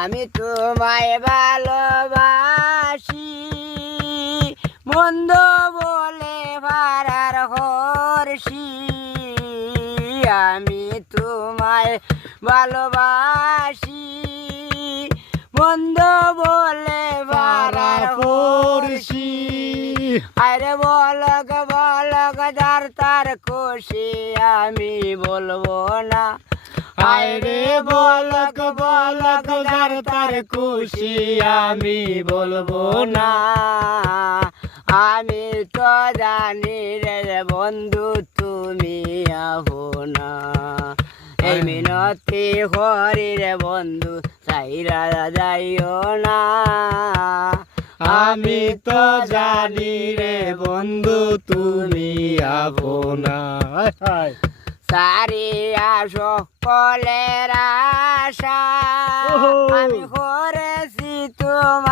আমি তোমায় ভালোবাসি, মন্দ বলে পারার হর্ষি। আমি তোমায় ভালোবাসি, মন্দ বলে পারার হর্ষি। আরে বলক বলক যার তার খুশি আমি বলবো না। আরে বলক বলক যার তার খুশি আমি বলবো না। আমি তো জানি রে বন্ধু তুমি আপনা। এই মিনতি করি রে বন্ধু সাইরা যাইও না। আমি তো জানি রে বন্ধু তুমি আপনা। সারিয়া সকলের আশা আমি করেছি তোমার